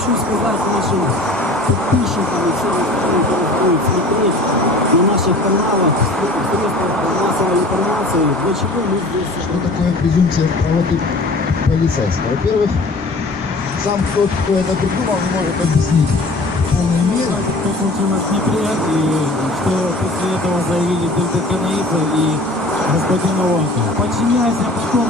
хочу сказать нашим подписчикам и всем кто будет смотреть на наших каналах, средствах массовой информации, для чего мы здесь Что такое презумпция правоты полицейского? Во-первых, сам тот, кто это придумал, не может объяснить в полной мере. Что случилось Днепре, и что после этого заявили Дельтаканаидзе и господин Ованко. Подчиняйся, потом.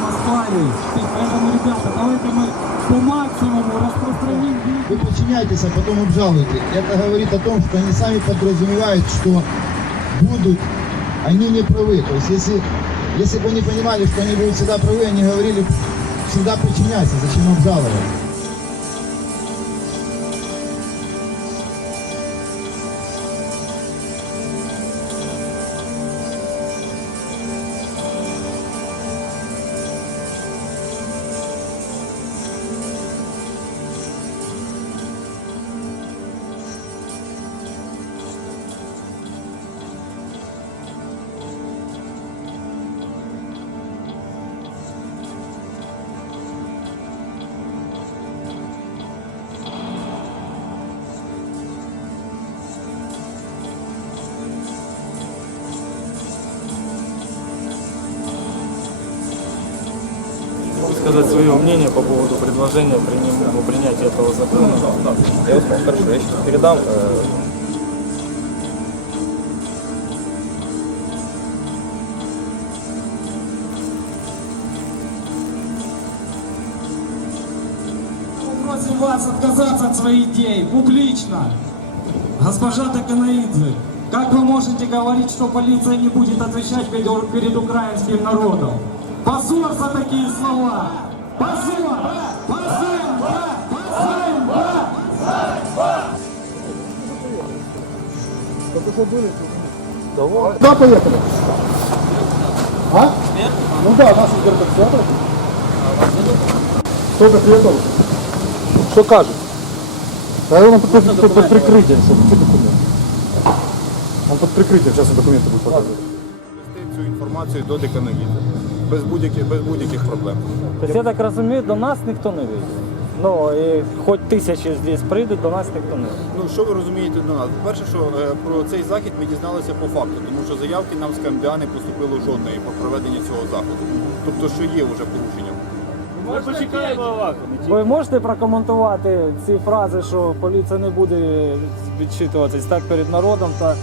Ты- Поэтому, ребята, давайте мы по максимуму распространим. Вы подчиняйтесь, а потом обжалуйте. Это говорит о том, что они сами подразумевают, что будут, они не правы. То есть если, если бы они понимали, что они будут всегда правы, они говорили, всегда подчиняйся, зачем обжаловать. Сказать свое мнение по поводу предложения приним- о принятии этого закона. Я вас понял, хорошо, я сейчас передам. э, Просим вас отказаться от своих идей публично. Госпожа Таканаидзе, как вы можете говорить, что полиция не будет отвечать перед украинским народом? Позор за такие слова! Позор! Позор! Позор! Куда поехали? А? Ну да, наши сберкоординаторы. Кто-то приехал. Что кажет? Да он под, под, под, под прикрытием. всё, какие документы? Он под прикрытием, сейчас он документы будет показывать. Довести цю інформацію до деканагіти. Без будь-яких без будь-яких проблем. Тобто, я так розумію, до нас ніхто не вийде. Ну, і хоч тисячі здесь прийдуть, до нас ніхто не вийде. Ну що ви розумієте до нас? Перше, що е, про цей захід ми дізналися по факту, тому що заявки нам з КМДА не поступило жодної про проведення цього заходу. Тобто, що є вже порушенням. Ви можете прокоментувати ці фрази, що поліція не буде відчитуватись так перед народом та е,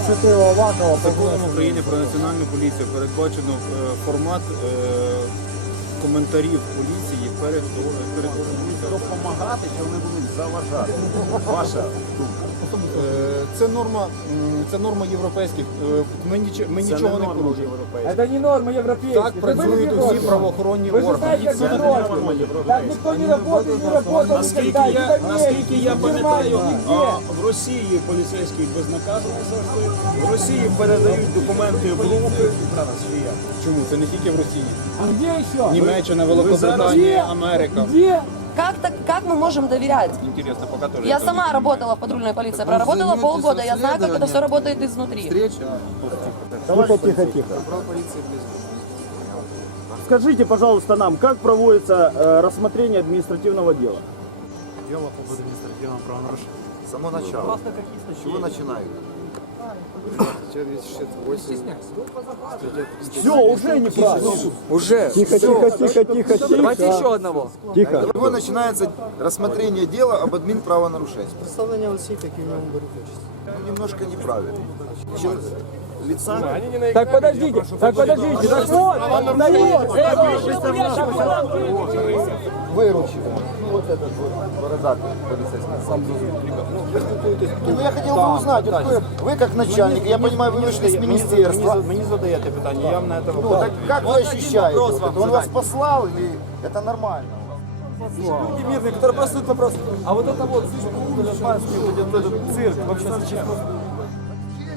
ініціатива Авакова Законом України про національну поліцію передбачено е, формат е, коментарів поліції перед перед допомагати, чи вони будуть заважати. Ваша думка. Це норма, це норма європейських. е, Ми, ніч- ми нічого не порушуємо. Це не норма європейська. Так працюють усі правоохоронні органи. Це не норма Так ніхто не працює, не працює Наскільки я, наскільки я пам'ятаю, а, в Росії поліцейський безнаказаний завжди. В Росії передають документи в руки. Чому? Це не тільки в Росії. А де ще? Німеччина, Великобританія, Америка. Де? Как, так, как мы можем доверять? Интересно, пока тоже. Я сама не работала в патрульной полиции, проработала полгода, я знаю, как это все работает изнутри. Тихо, тихо, тихо. Скажите, пожалуйста, нам, как проводится э, рассмотрение административного дела? Само начало. С чего начинают? Все, уже неправильно. Уже. Тихо, тихо, тихо, тихо, тихо. Давайте еще одного. Тихо. С чего начинается рассмотрение дела об админправонарушении? Представление России как минимум горячечество. Ну, немножко неправильно. Лица Так подождите, так подождите, так вот, да выручил. Ну, вот этот вот бородатый полицейский. Сам Ну, я хотел бы узнать, вот вы, вы как начальник, я понимаю, вы вышли с министерства. Мені задаєте питання, я вам на це Ну, так как вы ощущаете? Вот это? Он вас послал или это нормально? Люди мирные, которые просто задают вопрос. А вот это вот, вот этот цирк, вообще зачем?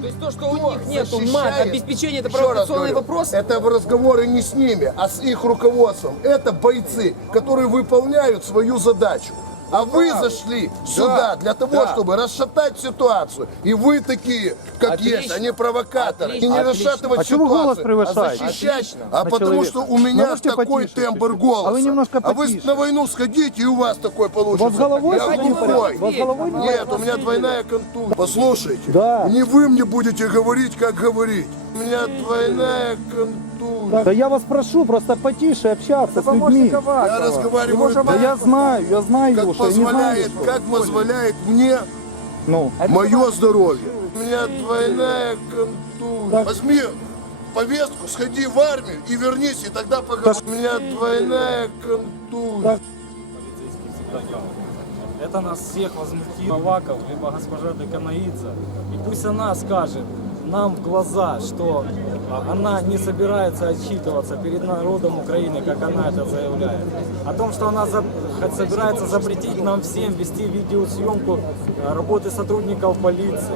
То есть то, что у них нет мат, обеспечение, это провокационный вопрос. Это в разговоры не с ними, а с их руководством. Это бойцы, которые выполняют свою задачу. А вы зашли сюда для того, чтобы расшатать ситуацию. И вы такие, как Отлично. есть, они провокаторы. И не Отлично. расшатывать А чего вы голос ситуацию, превышаете? а защищать. Отлично. А потому человека. что у меня Можете такой потише тембр чуть-чуть? голоса. А вы немножко А вы потише. на войну сходите, и у вас такой получится. С головой Я глухой. с головой не Нет, у меня двойная контузия. Послушайте, Да. не вы мне будете говорить, как говорить. У меня двойная контузия. Да я вас прошу просто потише общаться с людьми. Я разговариваю Да так, я знаю, я знаю, как что я не знаю. позволяет, как позволяет мне Ну, мое здоровье. У меня двойная контузия. Так. Возьми повестку, сходи в армию и вернись, и тогда поговорим. У меня двойная контузия. Это нас всех возмутит Аваков, либо госпожа Деканаидзе. И пусть она скажет нам в глаза, что а, она не собирается отчитываться перед народом Украины, как она это заявляет. О том, что она за- собирается запретить нам всем вести видеосъемку а, работы сотрудников полиции.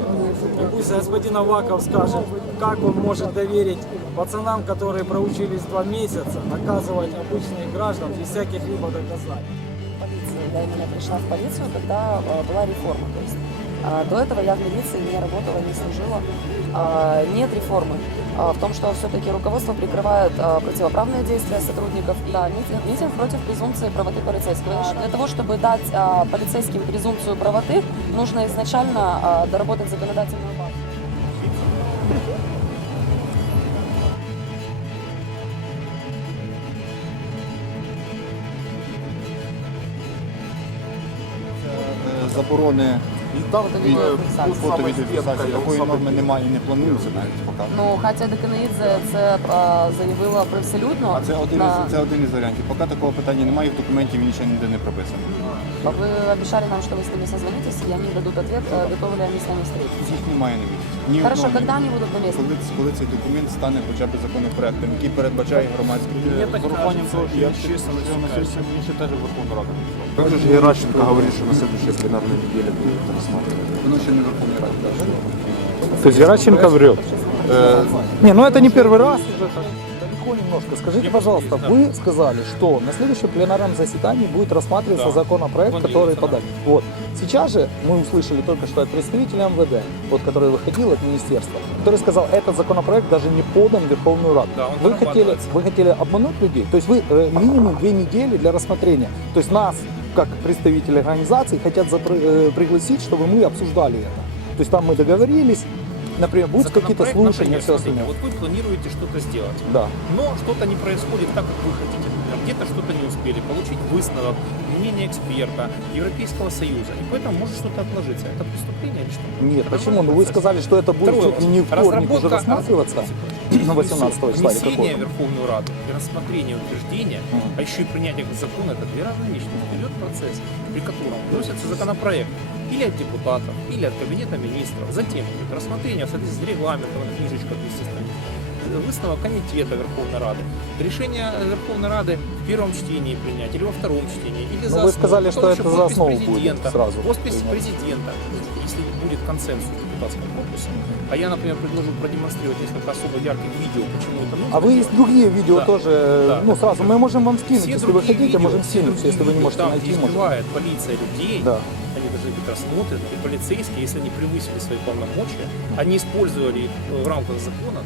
И пусть господин Аваков скажет, как он может доверить пацанам, которые проучились два месяца, наказывать обычных граждан без всяких либо доказательств. полиции. Я именно пришла в полицию, когда э, была реформа. То есть а, до этого я в милиции не работала, не служила. А, Нет реформы а, в том, что все-таки руководство прикрывает а, противоправные действия сотрудников. Да, митинг, против презумпции правоты полицейского. Для того, чтобы дать а, полицейским презумпцию правоты, нужно изначально а, доработать законодательную базу. Е, заборони від фото-відеофіксації такої норми немає і не планується навіть поки. Ну, Катя Деканаїдзе це а, заявила привселюдно. А це один, на... із, це один із варіантів. Поки такого питання немає, в документі він нічого ніде не прописано. Вы обещали нам, что вы с ними созвонитесь, и они дадут ответ, э, готовы ли они с нами встретиться. Їх немає на місці. Ні Хорошо, одного. когда они будут на месте? Коли, коли цей документ стане хоча б законопроектом, який передбачає громадські З урахуванням того, що я чесно на сьогодні він ще теж в Верховну Раду. Как же Геращенко говорит, что на следующей пленарной неделе будет рассматривать? Воно ще не в Верховній Раді. так, що- То есть Геращенко врет? Не, ну это не первый раз уже. Далеко немножко. Скажите, пожалуйста, вы сказали, что на следующем пленарном заседании будет рассматриваться законопроект, который подали. Вот. Сейчас же мы услышали только что от представителя МВД, вот, который выходил от министерства, который сказал, этот законопроект даже не подан в Верховную Раду. вы, хотели, вы хотели обмануть людей? То есть вы э, минимум две недели для рассмотрения. То есть нас, как представители организации, хотят запр- э, пригласить, чтобы мы обсуждали это. То есть там мы договорились, например, будут какие-то слушания, все остальное. Вот вы планируете что-то сделать, Да. но что-то не происходит так, как вы хотите. Например, где-то что-то не успели, получить высновок, мнение эксперта, Европейского Союза. И поэтому может что-то отложиться. Это преступление или что? Нет, Это почему? Ну вы сказали, что это будет Второй чуть ли не вторник уже рассматриваться на 18 числа или какого? Верховную Раду и рассмотрение утверждения, а еще и принятие закона, это две разные вещи. Идет процесс, при котором вносится законопроект или от депутатов, или от Кабинета министров. Затем идет рассмотрение в соответствии с регламентом, книжечка 200 Выставок комитета Верховной Рады. Решение Верховной Рады в первом чтении принять или во втором чтении, или за Ну, вы основу. сказали, Потом что это за основу будет сразу Подпись принять. президента, если будет консенсус в депутатском корпусе. А я, например, предложу продемонстрировать несколько особо ярких видео, почему это нужно. А вы есть другие видео Да. тоже, Да. ну сразу мы можем вам скинуть, Все если вы хотите, видео, можем скинуть, если вы не можете там, найти, где можем. избивает полиция людей, Да. они должны быть рассмотрены, и полицейские, если они превысили свои полномочия, они использовали их в рамках закона,